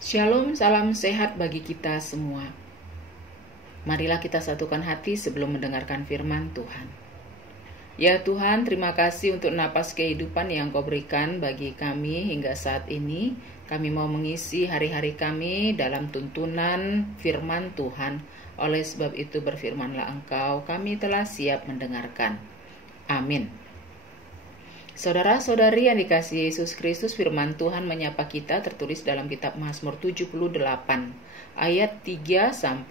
Shalom, salam sehat bagi kita semua. Marilah kita satukan hati sebelum mendengarkan firman Tuhan. Ya Tuhan, terima kasih untuk napas kehidupan yang Kau berikan bagi kami hingga saat ini. Kami mau mengisi hari-hari kami dalam tuntunan firman Tuhan. Oleh sebab itu berfirmanlah Engkau, kami telah siap mendengarkan. Amin. Saudara-saudari yang dikasihi Yesus Kristus, firman Tuhan menyapa kita tertulis dalam kitab Mazmur 78 ayat 3-4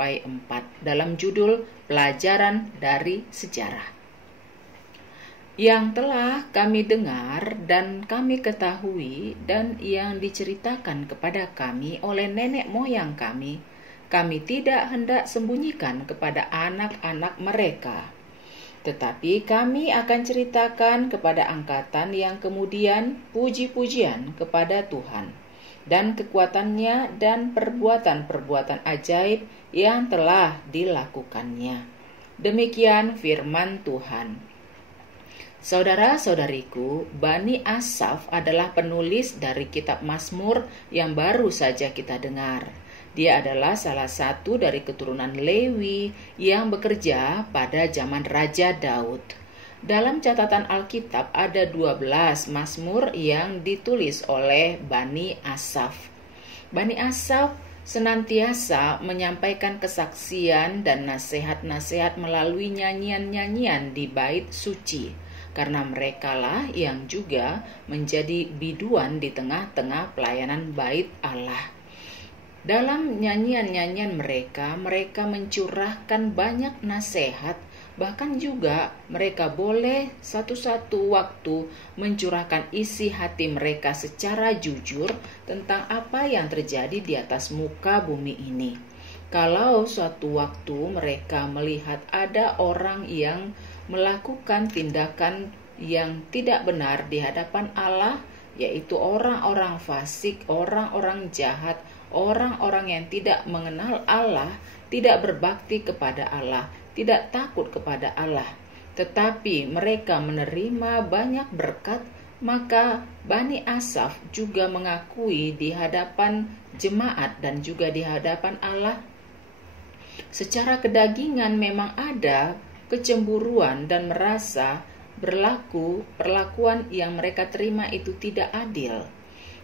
dalam judul Pelajaran dari Sejarah. Yang telah kami dengar dan kami ketahui dan yang diceritakan kepada kami oleh nenek moyang kami tidak hendak sembunyikan kepada anak-anak mereka. Tetapi kami akan ceritakan kepada angkatan yang kemudian puji-pujian kepada Tuhan dan kekuatannya dan perbuatan-perbuatan ajaib yang telah dilakukannya. Demikian firman Tuhan. Saudara-saudariku, Bani Asaf adalah penulis dari kitab Mazmur yang baru saja kita dengar. Dia adalah salah satu dari keturunan Lewi yang bekerja pada zaman Raja Daud. Dalam catatan Alkitab ada 12 Mazmur yang ditulis oleh Bani Asaf. Bani Asaf senantiasa menyampaikan kesaksian dan nasihat-nasihat melalui nyanyian-nyanyian di bait suci, karena merekalah yang juga menjadi biduan di tengah-tengah pelayanan bait Allah. Dalam nyanyian-nyanyian mereka mencurahkan banyak nasihat, bahkan juga mereka boleh satu-satu waktu mencurahkan isi hati mereka secara jujur tentang apa yang terjadi di atas muka bumi ini. Kalau suatu waktu mereka melihat ada orang yang melakukan tindakan yang tidak benar di hadapan Allah, yaitu orang-orang fasik, orang-orang jahat, orang-orang yang tidak mengenal Allah, tidak berbakti kepada Allah, tidak takut kepada Allah, tetapi mereka menerima banyak berkat, maka Bani Asaf juga mengakui di hadapan jemaat dan juga di hadapan Allah. Secara kedagingan memang ada kecemburuan dan merasa perlakuan yang mereka terima itu tidak adil.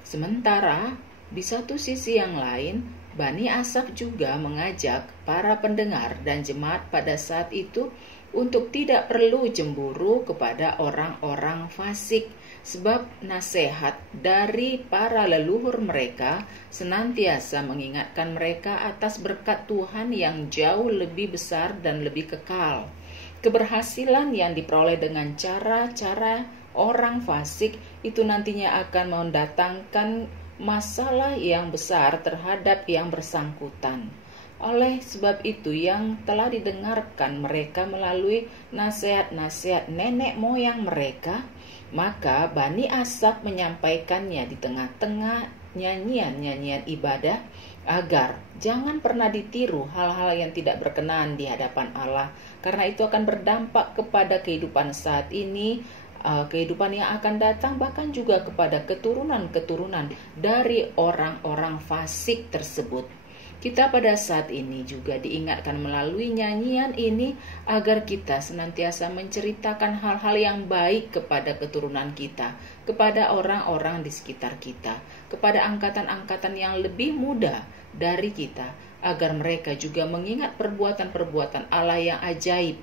Sementara di satu sisi yang lain, Bani Asaf juga mengajak para pendengar dan jemaat pada saat itu untuk tidak perlu cemburu kepada orang-orang fasik, sebab nasihat dari para leluhur mereka senantiasa mengingatkan mereka atas berkat Tuhan yang jauh lebih besar dan lebih kekal. Keberhasilan yang diperoleh dengan cara-cara orang fasik itu nantinya akan mendatangkan masalah yang besar terhadap yang bersangkutan. Oleh sebab itu yang telah didengarkan mereka melalui nasihat-nasihat nenek moyang mereka, maka Bani Asaf menyampaikannya di tengah-tengah nyanyian-nyanyian ibadah agar jangan pernah ditiru hal-hal yang tidak berkenan di hadapan Allah, karena itu akan berdampak kepada kehidupan saat ini, kehidupan yang akan datang, bahkan juga kepada keturunan-keturunan dari orang-orang fasik tersebut. Kita pada saat ini juga diingatkan melalui nyanyian ini agar kita senantiasa menceritakan hal-hal yang baik kepada keturunan kita, kepada orang-orang di sekitar kita, kepada angkatan-angkatan yang lebih muda dari kita, agar mereka juga mengingat perbuatan-perbuatan Allah yang ajaib,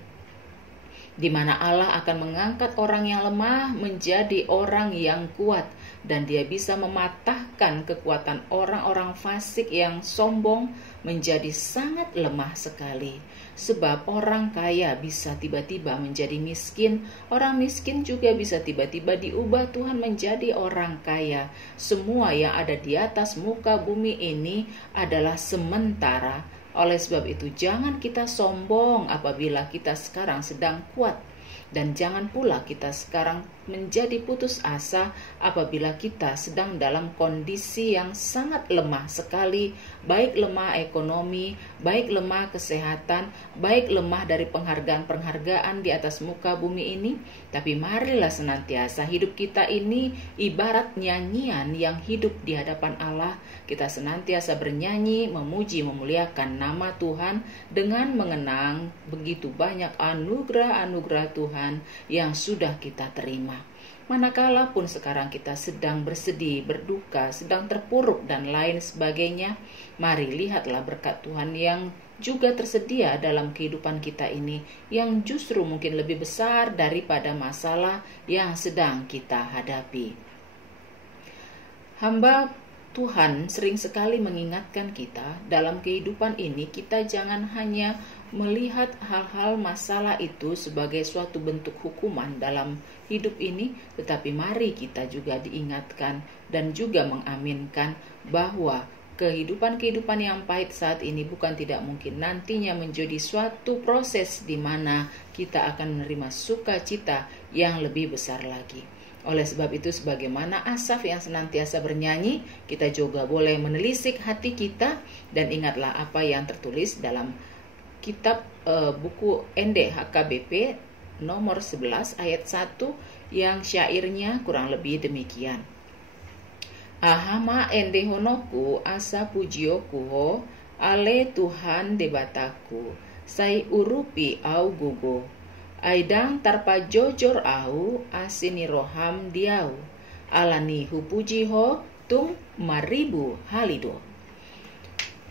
di mana Allah akan mengangkat orang yang lemah menjadi orang yang kuat, dan Dia bisa mematahkan kekuatan orang-orang fasik yang sombong menjadi sangat lemah sekali. Sebab orang kaya bisa tiba-tiba menjadi miskin, orang miskin juga bisa tiba-tiba diubah Tuhan menjadi orang kaya. Semua yang ada di atas muka bumi ini adalah sementara. Oleh sebab itu jangan kita sombong apabila kita sekarang sedang kuat, dan jangan pula kita sekarang menjadi putus asa apabila kita sedang dalam kondisi yang sangat lemah sekali, baik lemah ekonomi, baik lemah kesehatan, baik lemah dari penghargaan-penghargaan di atas muka bumi ini. Tapi marilah senantiasa hidup kita ini ibarat nyanyian yang hidup di hadapan Allah. Kita senantiasa bernyanyi, memuji, memuliakan nama Tuhan dengan mengenang begitu banyak anugerah-anugerah Tuhan yang sudah kita terima. Manakala pun sekarang kita sedang bersedih, berduka, sedang terpuruk dan lain sebagainya, mari lihatlah berkat Tuhan yang juga tersedia dalam kehidupan kita ini, yang justru mungkin lebih besar daripada masalah yang sedang kita hadapi. Hamba Tuhan sering sekali mengingatkan kita dalam kehidupan ini, kita jangan hanya melihat hal-hal masalah itu sebagai suatu bentuk hukuman dalam hidup ini, tetapi mari kita juga diingatkan dan juga mengaminkan bahwa kehidupan-kehidupan yang pahit saat ini bukan tidak mungkin nantinya menjadi suatu proses di mana kita akan menerima sukacita yang lebih besar lagi. Oleh sebab itu, sebagaimana Asaf yang senantiasa bernyanyi, kita juga boleh menelisik hati kita dan ingatlah apa yang tertulis dalam kitab buku NDHKBP nomor 11 ayat 1 yang syairnya kurang lebih demikian. Ahama ende honoku asa pujioku ho, ale Tuhan debataku, sai urupi au gugo. Aidang tarpa jojor au asini roham diau, alani hupuji ho tung maribu halido.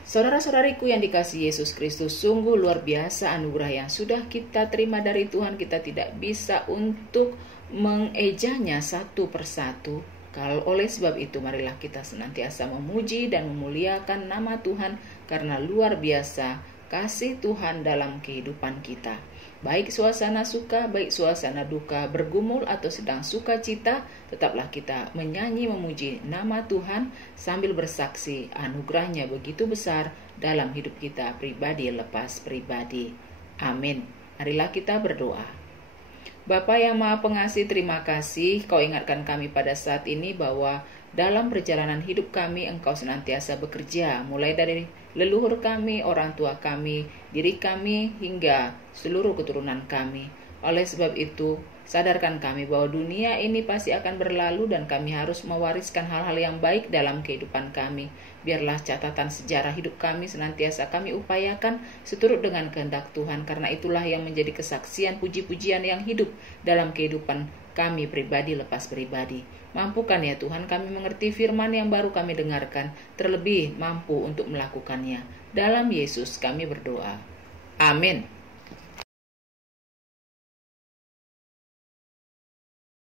Saudara-saudariku yang dikasihi Yesus Kristus, sungguh luar biasa anugerah yang sudah kita terima dari Tuhan. Kita tidak bisa untuk mengejanya satu persatu. Kalau oleh sebab itu, marilah kita senantiasa memuji dan memuliakan nama Tuhan, karena luar biasa kasih Tuhan dalam kehidupan kita. Baik suasana suka, baik suasana duka, bergumul atau sedang sukacita, tetaplah kita menyanyi memuji nama Tuhan sambil bersaksi anugerahnya begitu besar dalam hidup kita pribadi lepas pribadi. Amin. Marilah kita berdoa. Bapa yang Maha Pengasih, terima kasih Kau ingatkan kami pada saat ini bahwa dalam perjalanan hidup kami Engkau senantiasa bekerja, mulai dari leluhur kami, orang tua kami, diri kami, hingga seluruh keturunan kami. Oleh sebab itu, sadarkan kami bahwa dunia ini pasti akan berlalu dan kami harus mewariskan hal-hal yang baik dalam kehidupan kami. Biarlah catatan sejarah hidup kami senantiasa kami upayakan seturut dengan kehendak Tuhan, karena itulah yang menjadi kesaksian puji-pujian yang hidup dalam kehidupan kami pribadi lepas pribadi. Mampukan ya Tuhan kami mengerti firman yang baru kami dengarkan, terlebih mampu untuk melakukannya. Dalam Yesus kami berdoa. Amin.